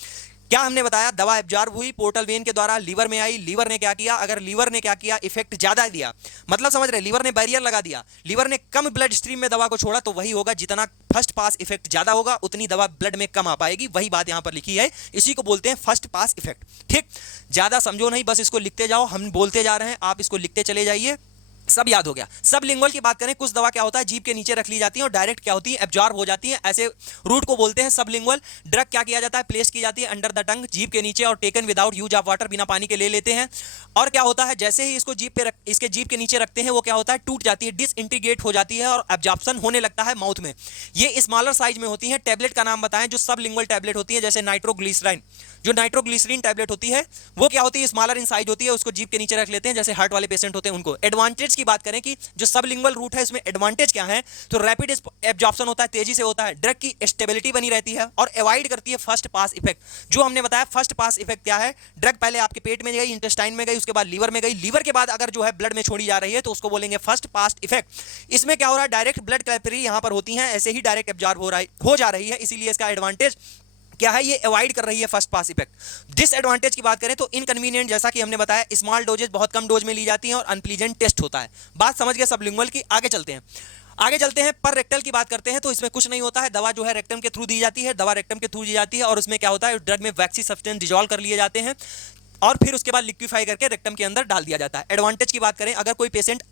क्या हमने बताया, दवा एब्जॉर्ब हुई पोर्टल वेन के द्वारा, लीवर में आई, लीवर ने क्या किया, अगर लीवर ने क्या किया, इफेक्ट ज्यादा दिया, मतलब समझ रहे, लीवर ने बैरियर लगा दिया, लीवर ने कम ब्लड स्ट्रीम में दवा को छोड़ा, तो वही होगा, जितना फर्स्ट पास इफेक्ट ज्यादा होगा उतनी दवा ब्लड में कम आ पाएगी। वही बात यहां पर लिखी है, इसी को बोलते हैं फर्स्ट पास इफेक्ट। ठीक, ज्यादा समझो नहीं, बस इसको लिखते जाओ, हम बोलते जा रहे हैं, आप इसको लिखते चले जाइए, सब याद हो गया। सब लिंगुअल की बात करें, कुछ दवा क्या होता है, जीभ के नीचे रख ली जाती है और डायरेक्ट क्या होती है, एब्जॉर्ब हो जाती है, ऐसे रूट को बोलते हैं सब लिंगुअल। ड्रग क्या किया जाता है, प्लेस की जाती है अंडर द टंग, जीभ के नीचे, और taken without use of water, बिना पानी के ले लेते हैं। और क्या होता है, जैसे ही इसको जीभ पे इसके जीभ के नीचे रखते हैं, वो क्या होता है, टूट जाती है, डिसइंटीग्रेट हो जाती है और एब्जॉर्प्शन होने लगता है माउथ में। ये स्मॉलर साइज में होती है। टैबलेट का नाम बताएं जो सब लिंगुअल टैबलेट होती है, जैसे नाइट्रोग्लिसराइन, जो नाइट्रोग्लिसरीन टैबलेट होती है वो क्या होती है, स्मॉलर इन साइज होती है, उसको जीभ के नीचे रख लेते हैं, जैसे हार्ट वाले पेशेंट होते हैं उनको। एडवांटेज की बात करें कि जो सबलिंगुअल रूट है इसमें एडवांटेज क्या है, तो रैपिड एब्जॉर्प्शन होता है, तेजी से होता है, ड्रग की स्टेबिलिटी बनी रहती है और अवॉइड करती है फर्स्ट पास इफेक्ट। जो हमने बताया फर्स्ट पास इफेक्ट क्या है, ड्रग पहले आपके पेट में गई, इंटेस्टाइन में गई, उसके बाद लीवर में गई, लीवर के बाद अगर जो है ब्लड में छोड़ी जा रही है तो उसको बोलेंगे फर्स्ट पास इफेक्ट। इसमें क्या हो रहा है, डायरेक्ट ब्लड कैपिलरी यहां पर होती है, ऐसे ही डायरेक्ट एब्जॉर्ब हो जा रही है, इसीलिए इसका एडवांटेज क्या है, ये अवॉइड कर रही है फर्स्ट पास इफेक्ट। डिसएडवांटेज की बात करें तो इनकन्वीनियंट, जैसा कि हमने बताया स्मॉल डोजेज बहुत कम डोज में ली जाती हैं और अनप्लीजेंट टेस्ट होता है। बात समझ गए सबलिंगुअल की। आगे चलते हैं पर रेक्टल की बात करते हैं, तो इसमें कुछ नहीं होता है, दवा जो है रेक्टम के थ्रू दी जाती है, दवा रेक्टम के थ्रू दी जाती है और उसमें क्या होता है, ड्रग में वैक्सी सब्सटेंस डिजॉल्व कर लिए जाते हैं और फिर उसके बाद लिक्विफाई करके रेक्टम के अंदर डाल दिया जाता है। एडवांटेज की बात करें, अगर कोई पेशेंट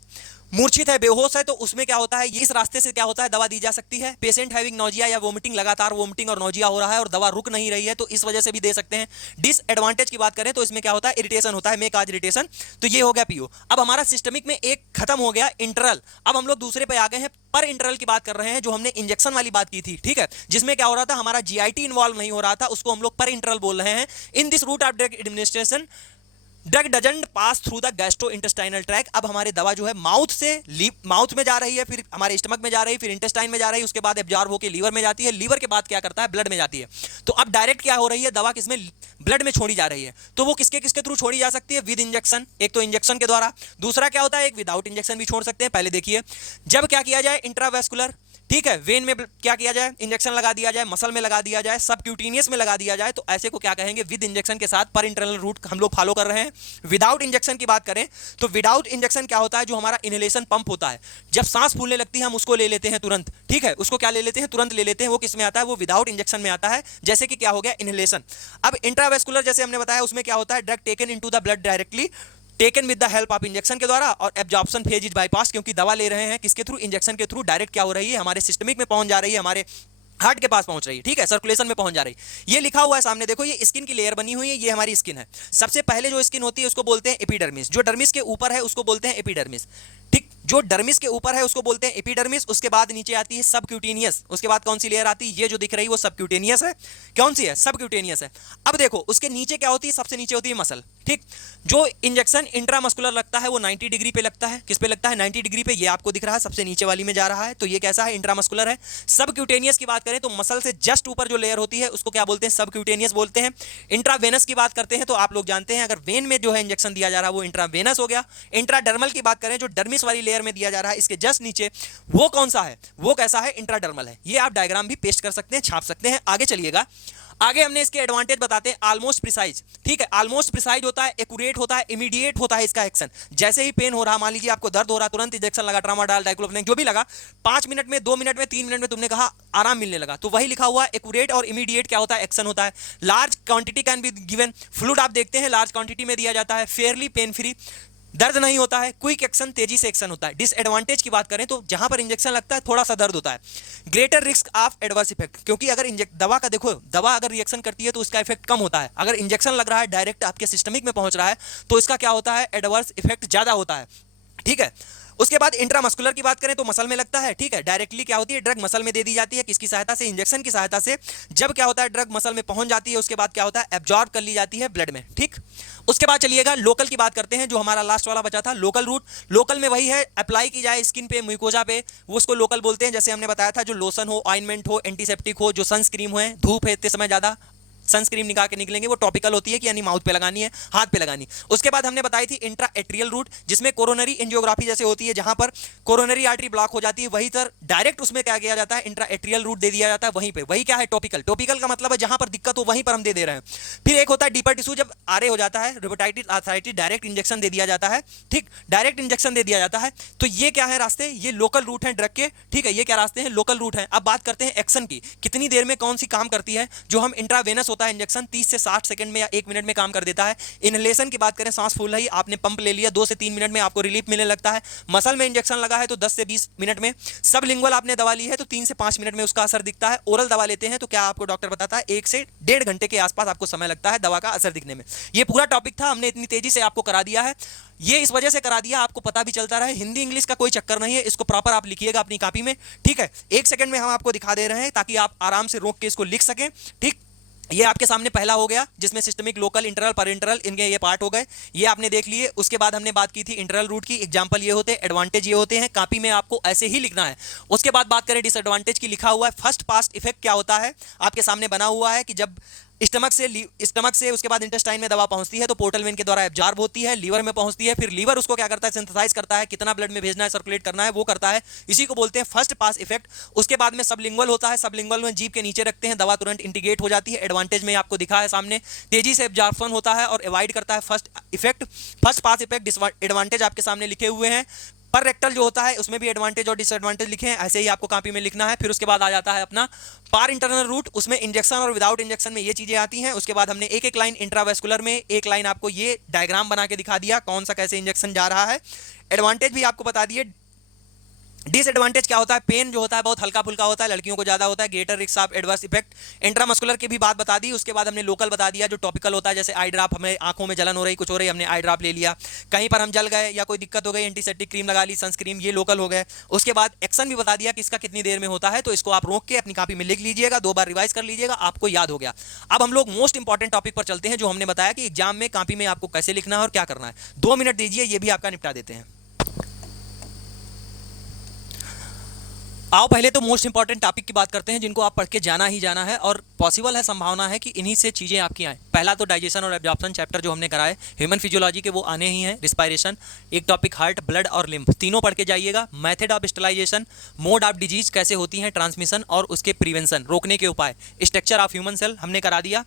मूर्छित है, बेहोश है, तो उसमें क्या होता है, इस रास्ते से क्या होता है, दवा दी जा सकती है। पेशेंट हैविंग नोजिया या वोमिटिंग, लगातार वोमिटिंग और नोजिया हो रहा है और दवा रुक नहीं रही है, तो इस वजह से भी दे सकते हैं। डिसएडवांटेज की बात करें तो इसमें क्या होता है, इरिटेशन होता है, मे काज इरिटेशन। तो ये हो गया पीओ। अब हमारा सिस्टमिक में एक खत्म हो गया इंटरल, अब हम लोग दूसरे पे आ गए हैं, पर इंटरल की बात कर रहे हैं, जो हमने इंजेक्शन वाली बात की थी, ठीक है, जिसमें क्या हो रहा था, हमारा जीआईटी इन्वॉल्व नहीं हो रहा था, उसको हम लोग पर इंटरल बोल रहे हैं। In this route of drug administration drug doesn't pass through the gastrointestinal tract. अब हमारे दवा जो है माउथ में जा रही है, फिर हमारे स्टमक में जा रही है, फिर इंटेस्टाइन में जा रही है, उसके बाद एब्जॉर्ब होकर लीवर में जाती है, लीवर के बाद क्या करता है, ब्लड में जाती है। तो अब डायरेक्ट क्या हो रही है, दवा किसमें, ब्लड में छोड़ी जा रही है। तो वो किसके थ्रू छोड़ी जा सकती है, विद इंजेक्शन, एक तो इंजेक्शन के द्वारा, दूसरा क्या होता है, एक विदाउट इंजेक्शन भी छोड़ सकते हैं। पहले देखिए, जब क्या किया जाए, इंट्रावेस्कुलर, ठीक है, वेन में क्या किया जाए, इंजेक्शन लगा दिया जाए, मसल में लगा दिया जाए, सबक्यूटेनियस में लगा दिया जाए, तो ऐसे को क्या कहेंगे, विद इंजेक्शन के साथ पर इंटरनल रूट हम लोग फॉलो कर रहे हैं। विदाउट इंजेक्शन की बात करें तो विदाउट इंजेक्शन क्या होता है, जो हमारा इनहेलेशन पंप होता है, जब सांस फूलने लगती है हम उसको ले लेते हैं तुरंत, ठीक है, उसको क्या ले लेते हैं, तुरंत ले लेते हैं, वो किस में आता है, वो विदाउट इंजेक्शन में आता है, जैसे कि क्या हो गया, इनहेलेशन। अब इंट्रावेस्कुलर जैसे हमने बताया, उसमें क्या होता है, drug taken into the blood directly, taken with the help of injection के द्वारा, और एब्जॉर्प्शन फेज इज बाईपास, क्योंकि दवा ले रहे हैं किसके थ्रू, इंजेक्शन के थ्रू, डायरेक्ट क्या हो रही है, हमारे सिस्टमिक में पहुंच जा रही है, हमारे हार्ट के पास पहुंच रही है, ठीक है, सर्कुलेशन में पहुंच जा रही है। ये लिखा हुआ है सामने, देखो ये स्किन की लेयर बनी हुई है, ये हमारी स्किन है। सबसे पहले जो स्किन होती है उसको बोलते हैं एपिडर्मिस, जो डर्मिस के ऊपर है उसको बोलते हैं एपिडर्मिस, ठीक, जो डर्मिस के ऊपर है उसको बोलते हैं एपिडर्मिस। उसके बाद नीचे आती है सबक्यूटेनियस, उसके बाद कौन सी लेयर आती है, ये जो दिख रही है वो सबक्यूटेनियस है। कौन सी है, सबक्यूटेनियस है। अब देखो उसके नीचे क्या होती है, सबसे नीचे होती है मसल, ठीक। जो इंजेक्शन इंट्रामस्कुलर लगता है वो 90 डिग्री पे लगता है, किस पे लगता है, 90 डिग्री पे, ये आपको दिख रहा है सबसे नीचे वाली में जा रहा है, तो ये कैसा है, इंट्रामस्कुलर है। सबक्यूटेनियस की बात करें तो मसल से जस्ट ऊपर जो लेयर होती है उसको क्या बोलते हैं, सबक्यूटेनियस बोलते हैं। इंट्रावेनस की बात करते हैं तो आप लोग जानते हैं, अगर वेन में जो है इंजेक्शन दिया जा रहा है वो इंट्रावेनस हो गया। इंट्राडर्मल की बात करें, जो डर्मिस वाली लेयर में दिया जा रहा है इसके जस्ट नीचे, वो कौन सा है, वो कैसा है, इंट्राडर्मल है। ये आप डायग्राम भी पेस्ट कर सकते हैं, छाप सकते हैं। आगे चलिएगा, आगे हमने इसके एडवांटेज बताते हैं। ऑलमोस्ट प्रिसाइज, ठीक है, ऑलमोस्ट प्रिसाइज होता है, एक्यूरेट होता है, इमीडिएट होता है इसका एक्शन। जैसे ही पेन हो रहा, मान लीजिए आपको दर्द हो रहा, तुरंत इंजेक्शन लगा, ट्रामाडोल, डाइक्लोफेनेक जो भी लगा, 5 मिनट में, 2 मिनट में, 3 मिनट में तुमने कहा आराम मिलने लगा, तो वही लिखा हुआ है एक्यूरेट और इमीडिएट क्या होता है, एक्शन होता है। Large quantity can be given, fluid आप देखते हैं लार्ज क्वांटिटी में दिया जाता है, फेयरली पेन फ्री, दर्द नहीं होता है, क्विक एक्शन, तेजी से एक्शन होता है। डिसएडवांटेज की बात करें तो जहां पर इंजेक्शन लगता है थोड़ा सा दर्द होता है। Greater risk of adverse effect, क्योंकि अगर दवा का देखो, दवा अगर रिएक्शन करती है तो उसका इफेक्ट कम होता है, अगर इंजेक्शन लग रहा है डायरेक्ट आपके सिस्टमिक में पहुंच रहा है तो इसका क्या होता है, एडवर्स इफेक्ट ज्यादा होता है, ठीक है। उसके बाद इंट्रामस्कुलर की बात करें तो मसल में लगता है, ठीक है, डायरेक्टली क्या होती है, ड्रग मसल में दे दी जाती है, किसकी सहायता से, इंजेक्शन की सहायता से। जब क्या होता है, ड्रग मसल में पहुंच जाती है, उसके बाद क्या होता है, एब्जॉर्ब कर ली जाती है ब्लड में, ठीक। उसके बाद चलिएगा लोकल की बात करते हैं, जो हमारा लास्ट वाला बचा था, लोकल रूट। लोकल में वही है, अप्लाई की जाए स्किन पे, म्यूकोजा पे, वो उसको लोकल बोलते हैं। जैसे हमने बताया था, जो लोशन हो, ऑइंटमेंट हो, एंटीसेप्टिक हो, जो सनस्क्रीन हो, धूप है इतने समय ज्यादा सनस्क्रीन निकाल के निकलेंगे, वो टॉपिकल होती है कि यानी माउथ पे लगानी है, हाथ पे लगानी। उसके बाद हमने बताई थी इंट्रा एट्रियल रूट, जिसमें कोरोनरी एंजियोग्राफी जैसे होती है, जहां पर कोरोनरी आर्टरी ब्लॉक हो जाती है, वहीं पर डायरेक्ट उसमें क्या किया जाता है, इंट्रा एट्रियल रूट दे दिया जाता है वहीं पे। वही क्या है, टॉपिकल। टॉपिकल का मतलब है जहां पर दिक्कत हो वहीं पर हम दे रहे हैं। फिर एक होता है डीपर टिश्यू, जब आरे हो जाता है, रेबेटाइटिस, आर्थराइटिस, डायरेक्ट इंजेक्शन दे दिया जाता है, ठीक, डायरेक्ट इंजेक्शन दे दिया जाता है। तो ये क्या है रास्ते, ये लोकल रूट है ड्रग के, ठीक है, ये क्या रास्ते हैं, लोकल रूट है। अब बात करते हैं एक्शन की, कितनी देर में कौन सी काम करती है। जो हम इंट्रावेनस होता है इंजेक्शन, 30 से 60 सेकंड में या 1 मिनट में काम कर देता है। इनहेलेशन की बात करें, सांस फूल रही, आपने पंप ले लिया, 2 से 3 मिनट में आपको रिलीफ मिलने लगता है। मसल में इंजेक्शन लगा है तो 10 से 20 मिनट में। सबलिंगुअल आपने दवा ली है तो 3 से 5 मिनट में उसका असर दिखता है। ओरल दवा लेते हैं तो क्या आपको डॉक्टर बताता है, 1 से 1.5 घंटे के आसपास आपको समय लगता है दवा का असर दिखने में। ये पूरा टॉपिक था, हमने इतनी तेजी से आपको करा दिया है। ये इस वजह से करा दिया, आपको पता भी चलता रहे, हिंदी इंग्लिश का कोई चक्कर नहीं है, इसको प्रॉपर आप लिखिएगा अपनी कॉपी में, ठीक है। 1 सेकंड में हम आपको दिखा दे रहे हैं ताकि आप आराम से रोक के इसको लिख सकें, ठीक। ये आपके सामने पहला हो गया, जिसमें सिस्टमिक, लोकल, इंटरल, पर इंटरल, इनके ये पार्ट हो गए, ये आपने देख लिए। उसके बाद हमने बात की थी इंटरल रूट की, एग्जांपल ये होते हैं, एडवांटेज ये होते हैं, कॉपी में आपको ऐसे ही लिखना है। उसके बाद बात करें डिसएडवांटेज की, लिखा हुआ है फर्स्ट पास इफेक्ट क्या होता है, आपके सामने बना हुआ है कि जब स्टमक से उसके बाद इंटेस्टाइन में दवा पहुंचती है तो पोर्टल वेन के द्वारा एब्जॉर्ब होती है, लीवर में पहुंचती है, फिर लीवर उसको क्या करता है, सिंथेसाइज करता है, कितना ब्लड में भेजना है, सर्कुलेट करना है, वो करता है, इसी को बोलते हैं फर्स्ट पास इफेक्ट। उसके बाद में सबलिंगुअल होता है, सबलिंगुअल में जीभ के नीचे रखते हैं, दवा तुरंत इंटीग्रेट हो जाती है। एडवांटेज में आपको दिखा है सामने, तेजी से एब्जॉर्प्शन होता है और अवॉइड करता है first effect, first pass effect. Advantage आपके सामने लिखे हुए हैं। पर रेक्टल जो होता है उसमें भी एडवांटेज और डिसएडवांटेज लिखे हैं, ऐसे ही आपको कॉपी में लिखना है। फिर उसके बाद आ जाता है अपना पार इंटरनल रूट, उसमें इंजेक्शन और विदाउट इंजेक्शन में ये चीजें आती हैं। उसके बाद हमने एक एक लाइन इंट्रावेस्कुलर में, एक लाइन आपको ये डायग्राम बना के दिखा दिया कौन सा कैसे इंजेक्शन जा रहा है। एडवांटेज भी आपको बता दिए। डिसएडवांटेज क्या होता है, पेन जो होता है बहुत हल्का फुल्का होता है, लड़कियों को ज्यादा होता है, greater risk of adverse effect. Intramuscular की भी बात बता दी। उसके बाद हमने लोकल बता दिया, जो टॉपिकल होता है, जैसे आई ड्रॉप, हमें आंखों में जलन हो रही, कुछ हो रही, हमने आई ड्रॉप ले लिया। कहीं पर हम जल गए या कोई दिक्कत हो गई, एंटीसेप्टिक क्रीम लगा ली, सनस्क्रीन, ये लोकल हो गए। उसके बाद एक्शन भी बता दिया कि इसका कितनी देर में होता है, तो इसको आप रोक के अपनी कॉपी में लिख लीजिएगा, 2 बार रिवाइज कर लीजिएगा, आपको याद हो गया। अब हम लोग मोस्ट इंपॉर्टेंट टॉपिक पर चलते हैं, जो हमने बताया कि एग्जाम में कॉपी में आपको कैसे लिखना है और क्या करना है। 2 मिनट दीजिए, ये भी आपका निपटा देते हैं। आओ पहले तो मोस्ट इंपॉर्टेंट टॉपिक की बात करते हैं, जिनको आप पढ़ के जाना ही जाना है, और पॉसिबल है, संभावना है कि इन्हीं से चीज़ें आपकी आए। पहला तो डाइजेशन और एब्जॉर्प्शन चैप्टर जो हमने कराए, ह्यूमन फिजियोलॉजी के, वो आने ही हैं। रिस्पायरेशन, एक टॉपिक हार्ट, ब्लड और लिम्फ, तीनों पढ़ के जाइएगा। Method of sterilisation, mode of disease, कैसे होती हैं ट्रांसमिशन और उसके प्रिवेंशन, रोकने के उपाय। स्ट्रक्चर ऑफ ह्यूमन सेल हमने करा दिया।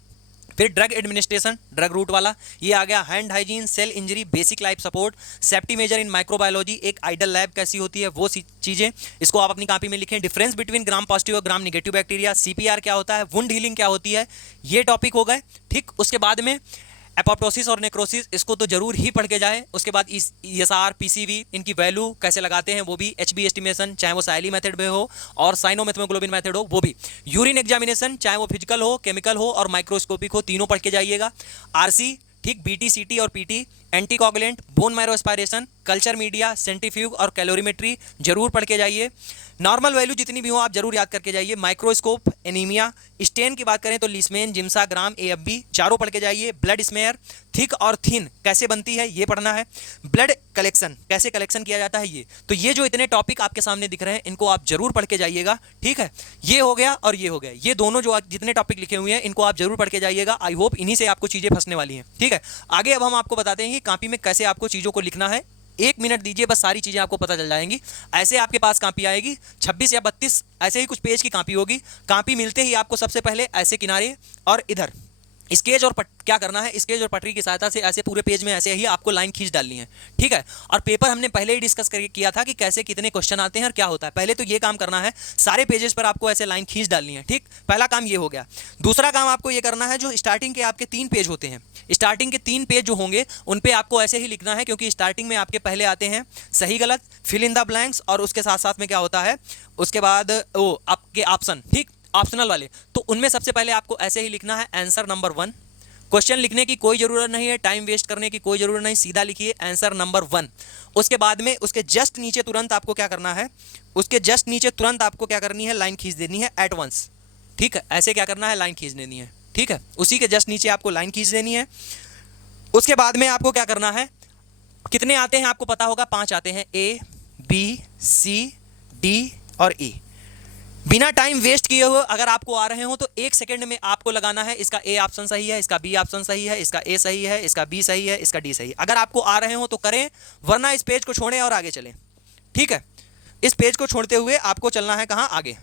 फिर ड्रग एडमिनिस्ट्रेशन, ड्रग रूट वाला ये आ गया। Hand hygiene, cell injury, basic life support, safety measure in microbiology, एक आइडल लैब कैसी होती है, वो चीज़ें, इसको आप अपनी कॉपी में लिखें। डिफरेंस बिटवीन ग्राम पॉजिटिव और ग्राम निगेटिव बैक्टीरिया, सीपीआर क्या होता है, वुंड हीलिंग क्या होती है, ये टॉपिक हो गए, ठीक। उसके बाद में एपोप्टोसिस और नेक्रोसिस, इसको तो जरूर ही पढ़ के जाए। उसके बाद ESR, PCV, इनकी वैल्यू कैसे लगाते हैं वो भी, HB एस्टिमेशन, चाहे वो साइली मेथड में हो और साइनोमेथ्योग्लोबिन मेथड हो वो भी। यूरिन एग्जामिनेशन, चाहे वो फिजिकल हो, केमिकल हो और माइक्रोस्कोपिक हो, तीनों पढ़ के जाइएगा। RC, ठीक, BT, CT और PT, anticoagulant, bone marrow aspiration, culture media, centrifuge और कैलोरीमेट्री जरूर पढ़ के जाइए। नॉर्मल वैल्यू जितनी भी हो आप जरूर याद करके जाइए। माइक्रोस्कोप, एनीमिया, स्टेन की बात करें तो लिस्मेन, जिम्सा, ग्राम, AFB चारों पढ़ के जाइए। ब्लड स्मेयर, थिक और थिन कैसे बनती है ये पढ़ना है। ब्लड कलेक्शन, कैसे कलेक्शन किया जाता है ये। तो ये जो इतने टॉपिक आपके सामने दिख रहे हैं, इनको आप जरूर पढ़ के जाइएगा, ठीक है। ये हो गया और ये हो गया, ये दोनों जो जितने टॉपिक लिखे हुए हैं इनको आप जरूर पढ़ के जाइएगा। आई होप इन्हीं से आपको चीजें फंसने वाली हैं, ठीक है। आगे अब हम आपको बताते हैं कि कॉपी में कैसे आपको चीजों को लिखना है 1 मिनट दीजिए, बस सारी चीज़ें आपको पता चल जाएंगी। ऐसे आपके पास कॉपी आएगी 26 या 32 ऐसे ही कुछ पेज की कॉपी होगी। कॉपी मिलते ही आपको सबसे पहले ऐसे किनारे और इधर स्केच और क्या करना है, स्केच और पटरी की सहायता से ऐसे पूरे पेज में ऐसे ही आपको लाइन खींच डालनी है, ठीक है। और पेपर हमने पहले ही डिस्कस करके किया था कि कैसे कितने क्वेश्चन आते हैं और क्या होता है। पहले तो ये काम करना है, सारे पेजेस पर आपको ऐसे लाइन खींच डालनी है, ठीक। पहला काम ये हो गया। दूसरा काम आपको ये करना है, जो स्टार्टिंग के आपके 3 पेज होते हैं, स्टार्टिंग के 3 पेज जो होंगे उन पे आपको ऐसे ही लिखना है, क्योंकि स्टार्टिंग में आपके पहले आते हैं सही गलत, फिल इन द ब्लैंक्स, और उसके साथ साथ में क्या होता है, उसके बाद वो आपके ऑप्शन, ठीक, ऑप्शनल वाले। तो उनमें सबसे पहले आपको ऐसे ही लिखना है आंसर नंबर 1। क्वेश्चन लिखने की कोई जरूरत नहीं है, टाइम वेस्ट करने की कोई जरूरत नहीं, सीधा लिखिए आंसर नंबर 1। उसके बाद में उसके जस्ट नीचे तुरंत आपको क्या करना है, उसके जस्ट नीचे तुरंत आपको क्या करनी है, लाइन खींच देनी है एट वंस, ठीक है। ऐसे क्या करना है, लाइन खींच देनी है, ठीक है। उसी के जस्ट नीचे आपको लाइन खींच देनी है। उसके बाद में आपको क्या करना है, कितने आते हैं आपको पता होगा, 5 आते हैं, ए बी सी डी और ई। बिना टाइम वेस्ट किए हुए अगर आपको आ रहे हो तो 1 सेकंड में आपको लगाना है, इसका ए ऑप्शन सही है, इसका बी ऑप्शन सही है, इसका ए सही है, इसका बी सही है, इसका डी सही है। अगर आपको आ रहे हो तो करें, वरना इस पेज को छोड़ें और आगे चलें, ठीक है। इस पेज को छोड़ते हुए आपको चलना है कहां, आगे।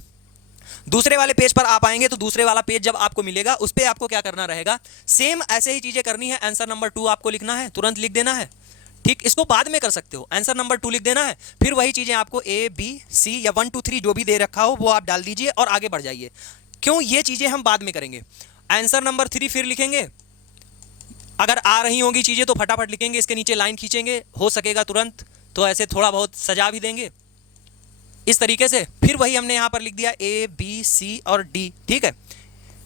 दूसरे वाले पेज पर आप आएंगे तो दूसरे वाला पेज जब आपको मिलेगा उस पर आपको क्या करना रहेगा, सेम ऐसे ही चीजें करनी है। आंसर नंबर 2 आपको लिखना है, तुरंत लिख देना है, ठीक। इसको बाद में कर सकते हो, आंसर नंबर 2 लिख देना है, फिर वही चीजें आपको ए बी सी या 1 2 3 जो भी दे रखा हो वो आप डाल दीजिए और आगे बढ़ जाइए। क्यों, ये चीजें हम बाद में करेंगे। आंसर नंबर 3 फिर लिखेंगे, अगर आ रही होंगी चीजें तो फटाफट लिखेंगे, इसके नीचे लाइन खींचेंगे, हो सकेगा तुरंत तो ऐसे थोड़ा बहुत सजा भी देंगे इस तरीके से। फिर वही हमने यहां पर लिख दिया ए बी सी और डी, ठीक है।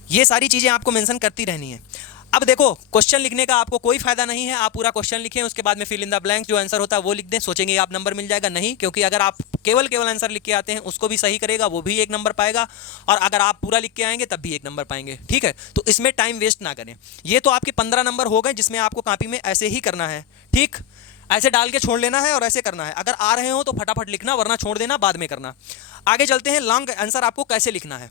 ये सारी चीजें आपको मेंशन करती रहनी है। अब देखो, क्वेश्चन लिखने का आपको कोई फायदा नहीं है, आप पूरा क्वेश्चन लिखें, उसके बाद में फिल इन द ब्लैंक जो आंसर होता है वो लिख दें, सोचेंगे आप नंबर मिल जाएगा, नहीं, क्योंकि अगर आप केवल आंसर लिख के आते हैं उसको भी सही करेगा, वो भी 1 नंबर पाएगा, और अगर आप पूरा लिख के आएंगे तब भी 1 नंबर पाएंगे, ठीक है। तो इसमें टाइम वेस्ट ना करें। ये तो आपके 15 नंबर हो गए, जिसमें आपको कॉपी में ऐसे ही करना है, ठीक। ऐसे डाल के छोड़ लेना है और ऐसे करना है। अगर आ रहे हो तो फटाफट लिखना, वरना छोड़ देना, बाद में करना। आगे चलते हैं, लॉन्ग आंसर आपको कैसे लिखना है।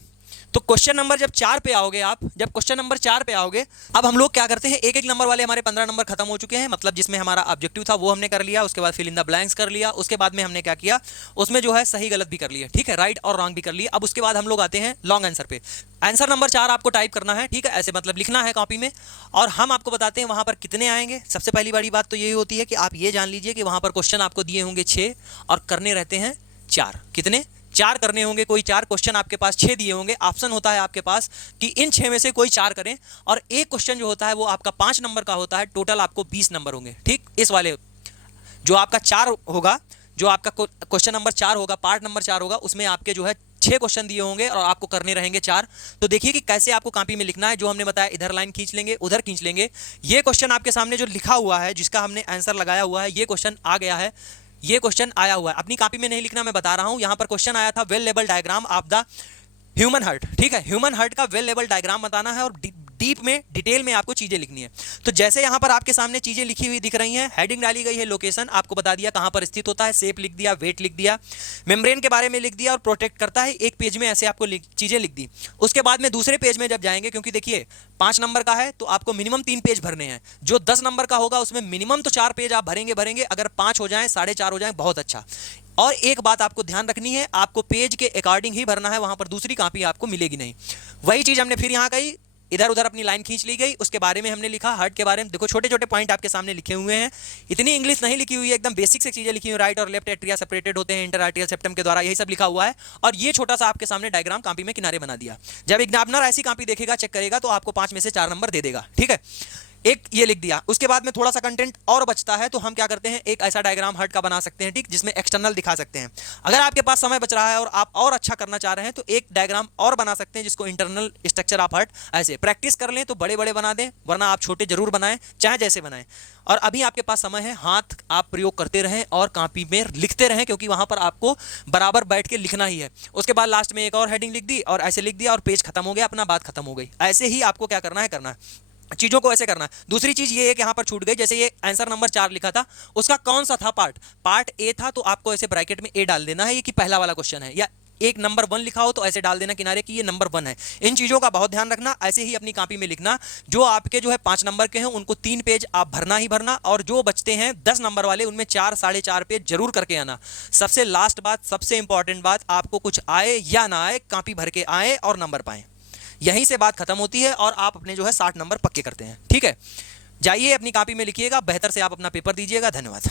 तो क्वेश्चन नंबर जब 4 पे आओगे आप, जब क्वेश्चन नंबर 4 पे आओगे, अब हम लोग क्या करते हैं, एक नंबर वाले हमारे 15 नंबर खत्म हो चुके हैं, मतलब जिसमें हमारा ऑब्जेक्टिव था वो हमने कर लिया, उसके बाद फिल इन द ब्लैंक्स कर लिया, उसके बाद में हमने क्या किया, उसमें जो है सही गलत भी कर लिया, ठीक है, राइट और रॉन्ग भी कर लिया। अब उसके बाद हम लोग आते हैं लॉन्ग आंसर पे। आंसर नंबर 4 आपको टाइप करना है, ठीक है, ऐसे मतलब लिखना है कॉपी में, और हम आपको बताते हैं वहां पर कितने आएंगे। सबसे पहली बड़ी बात तो यही होती है कि आप ये जान लीजिए कि वहां पर क्वेश्चन आपको दिए होंगे 6 और करने रहते हैं 4। कितने, 4 करने होंगे। कोई 4 क्वेश्चन आपके पास 6 दिए होंगे, ऑप्शन होता है आपके पास कि इन 6 में से कोई 4 करें, और एक क्वेश्चन जो होता है वो आपका 5 नंबर का होता है, टोटल आपको 20 नंबर होंगे, ठीक। इस वाले जो आपका 4 होगा, जो आपका क्वेश्चन नंबर 4 होगा, पार्ट नंबर 4 होगा, उसमें आपके जो है 6 क्वेश्चन दिए होंगे और आपको करने रहेंगे 4। तो देखिए कि कैसे आपको कॉपी में लिखना है, जो हमने बताया, इधर लाइन खींच लेंगे, उधर खींच लेंगे। ये क्वेश्चन आपके सामने जो लिखा हुआ है, जिसका हमने आंसर लगाया हुआ है, ये क्वेश्चन आ गया है, ये क्वेश्चन आया हुआ है। अपनी कॉपी में नहीं लिखना, मैं बता रहा हूं। यहां पर क्वेश्चन आया था, well level diagram of the human heart, ठीक है। ह्यूमन हार्ट का वेल लेवल डायग्राम बताना है और डीप में, डिटेल में आपको चीजें लिखनी है। तो जैसे यहां पर आपके सामने चीजें लिखी हुई दिख रही हैं, हेडिंग डाली गई है, लोकेशन आपको बता दिया कहां पर स्थित होता है, शेप लिख दिया, वेट लिख दिया, मेम्ब्रेन के बारे में लिख दिया और प्रोटेक्ट करता है, एक पेज में ऐसे आपको चीजें लिख दी। उसके बाद में दूसरे पेज में जब जाएंगे, क्योंकि देखिए 5 नंबर का है तो आपको मिनिमम 3 पेज भरने हैं, जो 10 नंबर का होगा उसमें मिनिमम तो 4 पेज आप भरेंगे। अगर 5 हो जाए, 4.5 हो जाए, बहुत अच्छा। और एक बात आपको ध्यान रखनी है, आपको पेज के अकॉर्डिंग ही भरना है, वहां पर दूसरी कॉपी आपको मिलेगी नहीं। वही चीज हमने फिर यहां कही, इधर उधर अपनी लाइन खींच ली गई, उसके बारे में हमने लिखा, हार्ट के बारे में देखो, छोटे छोटे पॉइंट आपके सामने लिखे हुए हैं, इतनी इंग्लिश नहीं लिखी हुई है, एकदम बेसिक से चीजें लिखी हुई, राइट और लेफ्ट एट्रिया सेपरेटेड होते हैं इंटर आर्टियल सेप्टम के द्वारा, यही सब लिखा हुआ है। और ये छोटा सा आपके सामने डायग्राम कॉपी में किनारे बना दिया। जब एग्जामिनर ऐसी कॉपी देखेगा, चेक करेगा, तो आपको 5 में से 4 नंबर दे देगा, ठीक है। एक ये लिख दिया। उसके बाद में थोड़ा सा कंटेंट और बचता है, तो हम क्या करते हैं, एक ऐसा डायग्राम हार्ट का बना सकते हैं, ठीक, जिसमें एक्सटर्नल दिखा सकते हैं। अगर आपके पास समय बच रहा है और आप और अच्छा करना चाह रहे हैं तो एक डायग्राम और बना सकते हैं, जिसको इंटरनल स्ट्रक्चर ऑफ हार्ट ऐसे प्रैक्टिस कर लें तो बड़े बड़े बना दें, वरना आप छोटे जरूर बनाएं, चाहे जैसे बनाएं। और अभी आपके पास समय है, हाथ आप प्रयोग करते रहें और कॉपी में लिखते रहें, क्योंकि वहां पर आपको बराबर बैठ के लिखना ही है। उसके बाद लास्ट में एक और हेडिंग लिख दी और ऐसे लिख दिया और पेज खत्म हो गया, अपना बात खत्म हो गई। ऐसे ही आपको क्या करना है चीजों को ऐसे करना है। दूसरी चीज ये है कि यहां पर छूट गई, जैसे ये आंसर नंबर 4 लिखा था, उसका कौन सा था पार्ट ए था, तो आपको ऐसे ब्रैकेट में ए डाल देना है, ये कि पहला वाला क्वेश्चन है, या एक नंबर 1 लिखा हो तो ऐसे डाल देना किनारे कि ये नंबर 1 है। इन चीज़ों का बहुत ध्यान रखना। ऐसे ही अपनी कॉपी में लिखना, जो आपके जो है 5 नंबर के हैं उनको 3 पेज आप भरना ही भरना, और जो बचते हैं 10 नंबर वाले उनमें 4 साढ़े 4 पेज जरूर करके आना। सबसे लास्ट बात, सबसे इंपॉर्टेंट बात, आपको कुछ आए या ना आए, कॉपी भर के आए और नंबर पाएं। यहीं से बात खत्म होती है और आप अपने जो है 60 नंबर पक्के करते हैं। ठीक है, जाइए अपनी कॉपी में लिखिएगा, बेहतर से आप अपना पेपर दीजिएगा। धन्यवाद।